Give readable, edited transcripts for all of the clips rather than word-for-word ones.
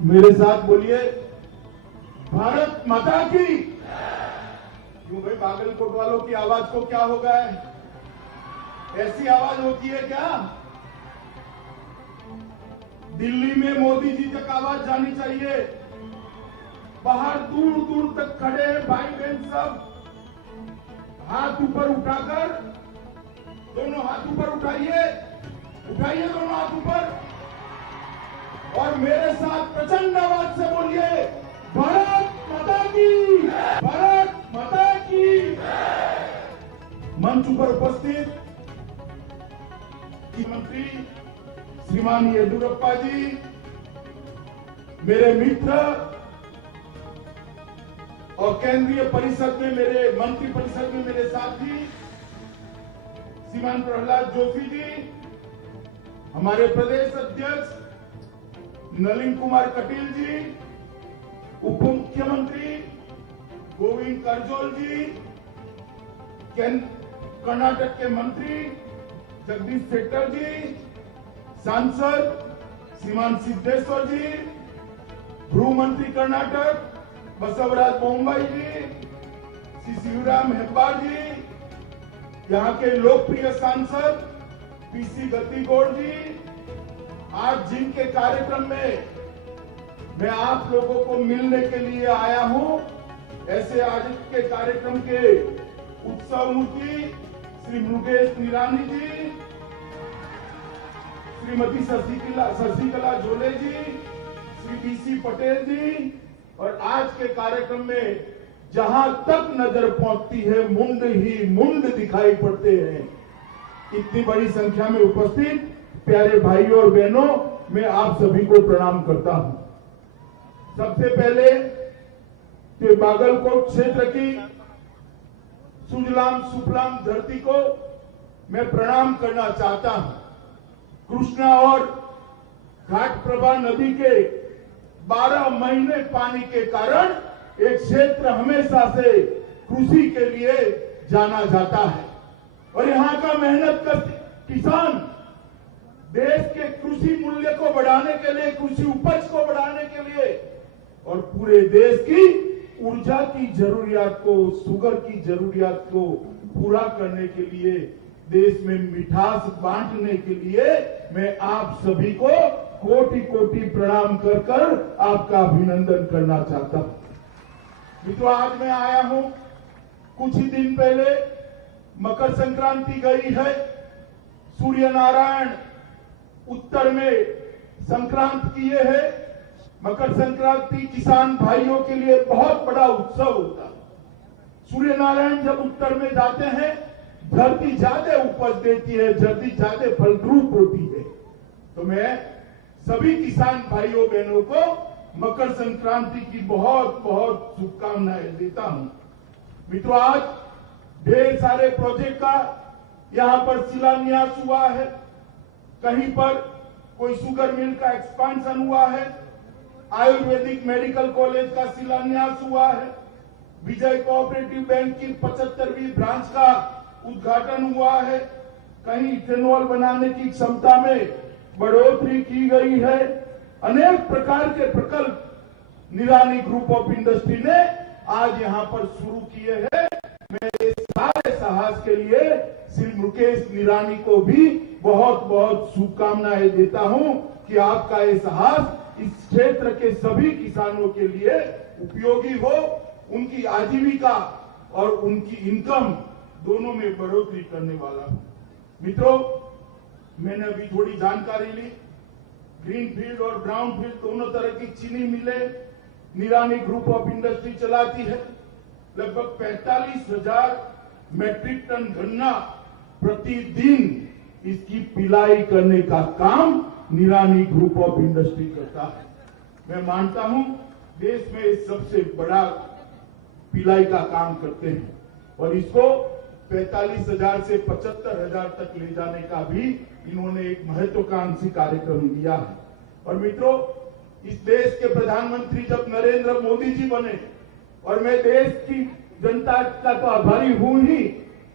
मेरे साथ बोलिए, भारत माता की। क्यों भाई, बागलकोट वालों की आवाज को क्या हो गया है? ऐसी आवाज होती है क्या? दिल्ली में मोदी जी तक आवाज जानी चाहिए। बाहर दूर दूर तक खड़े हैं भाई बहन सब, हाथ ऊपर उठाकर, दोनों हाथ ऊपर उठाइए, उठाइए दोनों हाथ ऊपर और मेरे साथ प्रचंड आवाज से बोलिए, भारत माता की, भारत माता की। मंच पर उपस्थित मुख्यमंत्री श्रीमान येदियुरप्पा जी, मेरे मित्र और केंद्रीय परिषद में मेरे मंत्री परिषद में मेरे साथी श्रीमान प्रहलाद जोशी जी, हमारे प्रदेश अध्यक्ष नलिन कुमार कटील जी, उप मुख्यमंत्री गोविंद कारजोल जी, कर्नाटक के मंत्री जगदीश शेट्टर जी, सांसद श्रीमान सिद्धेश्वर जी, गृह मंत्री कर्नाटक बसवराज बोम्बाई जी, श्री शिवराम हेब्बार जी, यहाँ के लोकप्रिय सांसद पीसी गतिगौड़ जी, आज जिनके कार्यक्रम में मैं आप लोगों को मिलने के लिए आया हूं, ऐसे आज के कार्यक्रम के उत्सव मूर्ति श्री मुकेश निरानी जी, श्रीमती शशिकला जोले जी, श्री बीसी पटेल जी, और आज के कार्यक्रम में जहां तक नजर पहुंचती है मुंड ही मुंड दिखाई पड़ते हैं। इतनी बड़ी संख्या में उपस्थित प्यारे भाइयों और बहनों, मैं आप सभी को प्रणाम करता हूं। सबसे पहले तो बागलकोट क्षेत्र की सुजलाम सुफलाम धरती को मैं प्रणाम करना चाहता हूं। कृष्णा और घाटप्रभा नदी के 12 महीने पानी के कारण एक क्षेत्र हमेशा से कृषि के लिए जाना जाता है और यहाँ का मेहनत का किसान देश के कृषि मूल्य को बढ़ाने के लिए, कृषि उपज को बढ़ाने के लिए और पूरे देश की ऊर्जा की जरूरियात को, शुगर की जरूरियात को पूरा करने के लिए, देश में मिठास बांटने के लिए मैं आप सभी को कोटि कोटि प्रणाम कर कर आपका अभिनंदन करना चाहता हूं। मित्रों, आज मैं आया हूं, कुछ ही दिन पहले मकर संक्रांति गई है। सूर्य नारायण उत्तर में संक्रांत किए हैं। मकर संक्रांति किसान भाइयों के लिए बहुत बड़ा उत्सव होता है। सूर्य नारायण जब उत्तर में जाते हैं, धरती ज्यादा उपज देती है, धरती ज्यादा फलद्रुप होती है। तो मैं सभी किसान भाइयों बहनों को मकर संक्रांति की बहुत बहुत शुभकामनाएं देता हूं। मित्रों, आज ढेर सारे प्रोजेक्ट का यहां पर शिलान्यास हुआ है। कहीं पर कोई शुगर मिल का एक्सपांशन हुआ है, आयुर्वेदिक मेडिकल कॉलेज का शिलान्यास हुआ है, विजय कोऑपरेटिव बैंक की 75वीं ब्रांच का उद्घाटन हुआ है, कहीं इथेनॉल बनाने की क्षमता में बढ़ोतरी की गई है। अनेक प्रकार के प्रकल्प निरानी ग्रुप ऑफ इंडस्ट्री ने आज यहां पर शुरू किए हैं। मैं इस सारे साहस के लिए श्री मुकेश निरानी को भी बहुत बहुत शुभकामनाएं देता हूं कि आपका ये साहस इस क्षेत्र के सभी किसानों के लिए उपयोगी हो, उनकी आजीविका और उनकी इनकम दोनों में बढ़ोतरी करने वाला हो। मित्रों, मैंने अभी थोड़ी जानकारी ली। ग्रीन फील्ड और ब्राउन फील्ड दोनों तरह की चीनी मिलें निरानी ग्रुप ऑफ इंडस्ट्री चलाती है। लगभग 45,000 मैट्रिक टन गन्ना प्रतिदिन इसकी पिलाई करने का काम निरानी ग्रुप ऑफ इंडस्ट्री करता है। मैं मानता हूं देश में सबसे बड़ा पिलाई का काम करते हैं और इसको 45,000 से 75,000 तक ले जाने का भी इन्होंने एक महत्वाकांक्षी कार्यक्रम लिया है। और मित्रों, इस देश के प्रधानमंत्री जब नरेंद्र मोदी जी बने, और मैं देश की जनता का तो आभारी हूं ही,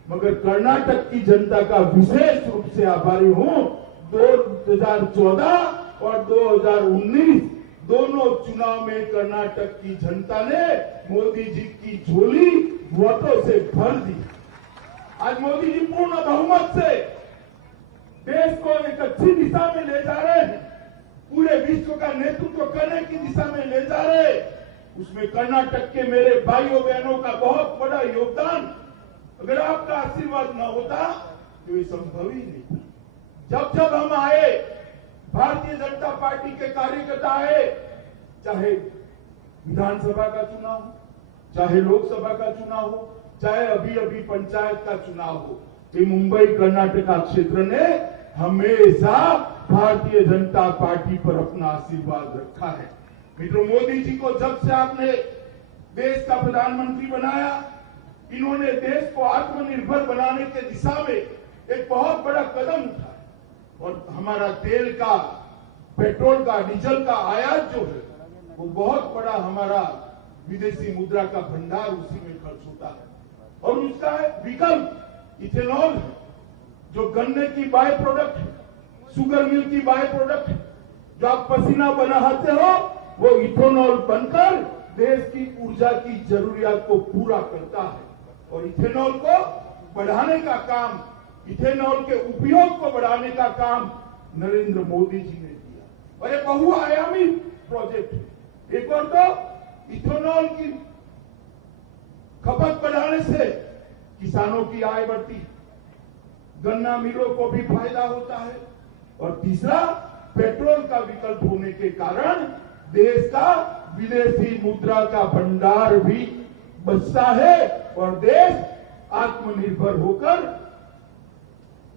मगर कर्नाटक की जनता का विशेष रूप से आभारी हूं। 2014 और 2019 दोनों चुनाव में कर्नाटक की जनता ने मोदी जी की झोली वोटों से भर दी। आज मोदी जी पूर्ण बहुमत से देश को एक अच्छी दिशा में ले जा रहे हैं, पूरे विश्व का नेतृत्व करने की दिशा में ले जा रहे हैं। उसमें कर्नाटक के मेरे भाइयों बहनों का बहुत बड़ा योगदान, अगर आपका आशीर्वाद न होता तो ये संभव ही नहीं था। जब जब हम आए, भारतीय जनता पार्टी के कार्यकर्ता आए, चाहे विधानसभा का चुनाव हो, चाहे लोकसभा का चुनाव हो, चाहे अभी अभी पंचायत का चुनाव हो, ये मुंबई कर्नाटका क्षेत्र ने हमेशा भारतीय जनता पार्टी पर अपना आशीर्वाद रखा है। मित्रों, मोदी जी को जब से आपने देश का प्रधानमंत्री बनाया, इन्होंने देश को आत्मनिर्भर बनाने के दिशा में एक बहुत बड़ा कदम उठाया और हमारा तेल का, पेट्रोल का, डीजल का आयात जो है वो बहुत बड़ा हमारा विदेशी मुद्रा का भंडार उसी में खर्च होता है। और उसका विकल्प इथेनॉल है, जो गन्ने की बाय प्रोडक्ट है, शुगर मिल की बाय प्रोडक्ट है, जो आप पसीना बनाते हो वो इथेनॉल बनकर देश की ऊर्जा की जरूरियात को पूरा करता है। और इथेनॉल को बढ़ाने का काम, इथेनॉल के उपयोग को बढ़ाने का काम नरेंद्र मोदी जी ने किया और ये बहुआयामी प्रोजेक्ट है। एक और तो इथेनॉल की खपत बढ़ाने से किसानों की आय बढ़ती है, गन्ना मिलों को भी फायदा होता है, और तीसरा पेट्रोल का विकल्प होने के कारण देश का विदेशी मुद्रा का भंडार भी बचता है और देश आत्मनिर्भर होकर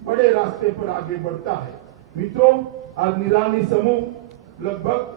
बड़े रास्ते पर आगे बढ़ता है। मित्रों, आज निरानी समूह लगभग